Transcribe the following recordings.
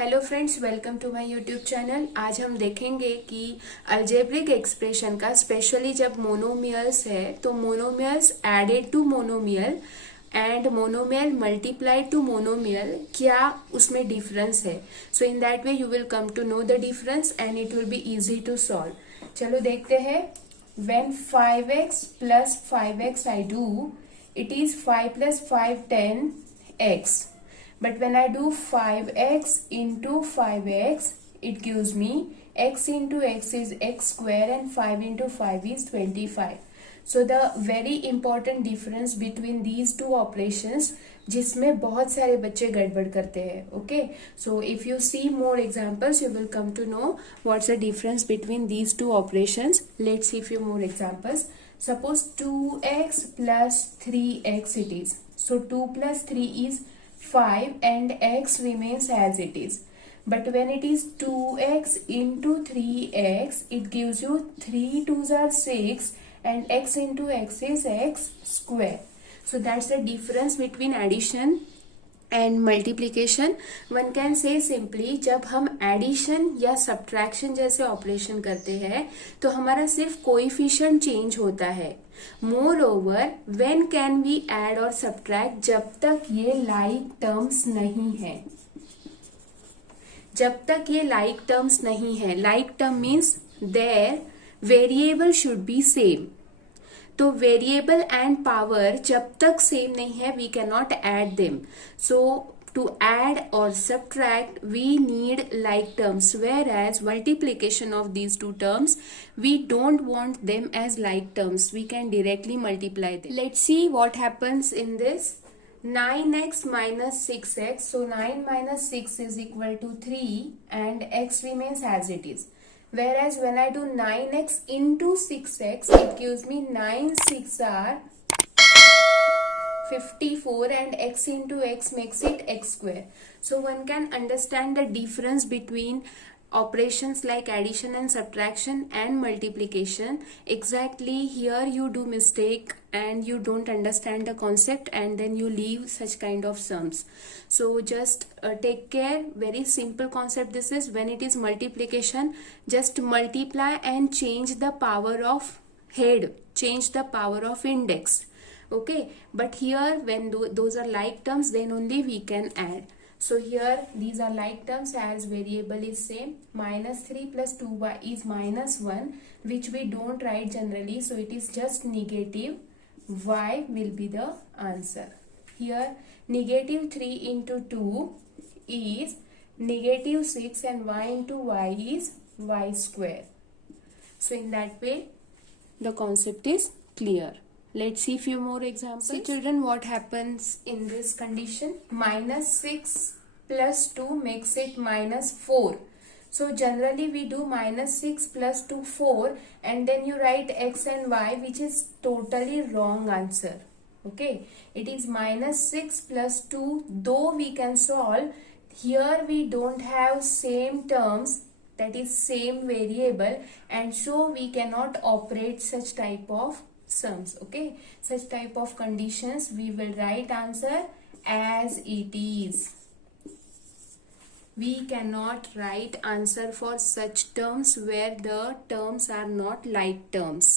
Hello friends, welcome to my YouTube channel. आज हम देखेंगे कि अलजेब्रिक एक्सप्रेशन का स्पेशली जब मोनोमियल्स है तो monomials added to monomial and monomial multiplied to monomial, क्या उसमें डिफरेंस है। So in that way you will come to know the difference and it will be easy to solve. चलो देखते हैं। when 5x plus 5x I do, it is 5 plus 5 10x. But when I do 5x into 5x, it gives me x into x is x square and 5 into 5 is 25. So the very important difference between these two operations, जिसमें बहुत सारे बच्चे गड़बड़ करते हैं. Okay, so if you see more examples, you will come to know what's the difference between these two operations. Let's see few more examples. Suppose 2x plus 3x it is. So 2 plus 3 is 5 and x remains as it is. But when it is 2x into 3x, it gives you 3 2s are 6 and x into x is x square. So that's the difference between addition and multiplication. One can say simply, जब हम addition या subtraction जैसे operation करते हैं तो हमारा सिर्फ coefficient change होता है. Moreover when can we add और सब्ट्रैक्ट, जब तक ये लाइक टर्म्स नहीं है. जब तक ये लाइक टर्म्स नहीं है, like term means their variable should be same. तो वेरिएबल एंड पावर जब तक सेम नहीं है, we can not add them. So to add और subtract we need like terms, whereas multiplication of these two terms we don't want them as like terms. We can directly multiply them. Let's see what happens in this. 9x minus 6x, so 9 minus 6 is equal to 3 and x remains as it is. Whereas when I do 9x into 6x, it gives me 9 6 are 54 and x into x makes it x square. So one can understand the difference between operations like addition and subtraction and multiplication. Exactly here you do mistake and you don't understand the concept and then you leave such kind of sums. So just take care. Very simple concept this is. When it is multiplication, just multiply and change the power of head, change the power of index. Okay, but here when those are like terms, then only we can add. So here these are like terms as variable is same. Minus 3 plus 2y is minus 1, which we don't write generally, so it is just negative. Y will be the answer. Here negative 3 into 2 is negative 6 and y into y is y square. So in that way the concept is clear. Let's see few more examples. See children, what happens in this condition? Minus 6 plus 2 makes it minus 4. So generally we do minus 6 plus 2 4 and then you write x and y, which is totally wrong answer. Okay, it is minus 6 plus 2, though we can solve. Here we don't have same terms, that is same variable, and so we cannot operate such type of sums. Okay, such type of conditions we will write answer as it is. We cannot write answer for such terms where the terms are not like terms.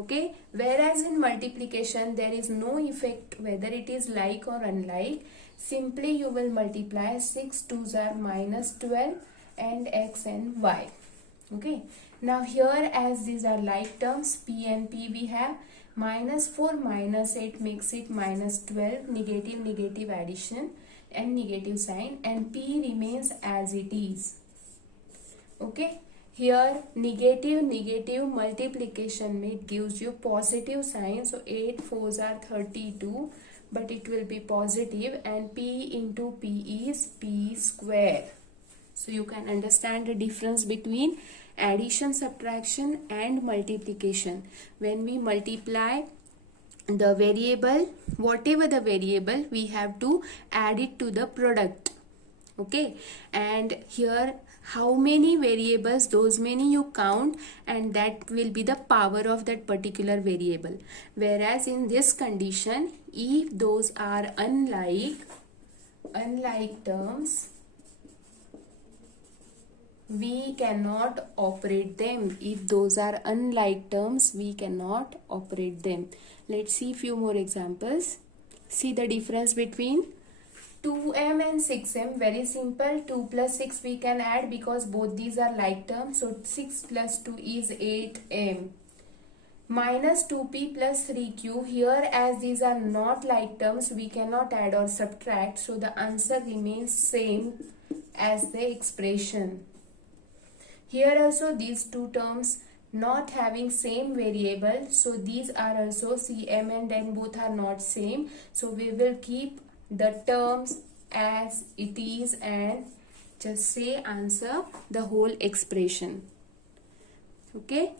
Okay, whereas in multiplication there is no effect whether it is like or unlike. Simply you will multiply. 6 2s are minus 12 and x and y. Okay, now here as these are like terms, p and p we have. Minus 4 minus 8 makes it minus 12, negative negative addition and negative sign, and p remains as it is. Okay, here negative negative multiplication it gives you positive sign, so 8 4s are 32, but it will be positive, and p into p is p square. So you can understand the difference between addition, subtraction and multiplication. When we multiply the variable, whatever the variable, we have to add it to the product. Okay, and here how many variables, those many you count, and that will be the power of that particular variable. Whereas in this condition, if those are unlike terms, we cannot operate them. If those are unlike terms, we cannot operate them. Let's see few more examples. See the difference between 2m and 6m. Very simple. 2 plus 6 we can add because both these are like terms. So 6 plus 2 is 8m. Minus 2p plus 3q. Here, as these are not like terms, we cannot add or subtract. So the answer remains same as the expression. Here also these two terms not having same variable. So these are also cm and n both are not same. So we will keep the terms as it is and just say answer the whole expression. Okay.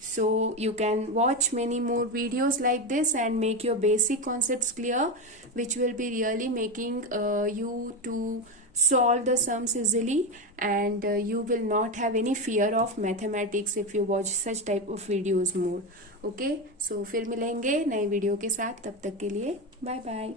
So you can watch many more videos like this and make your basic concepts clear, which will be really making you to solve the sums easily, and you will not have any fear of mathematics if you watch such type of videos more. Okay, so फिर मिलेंगे नए video के साथ, तब तक के लिए bye bye.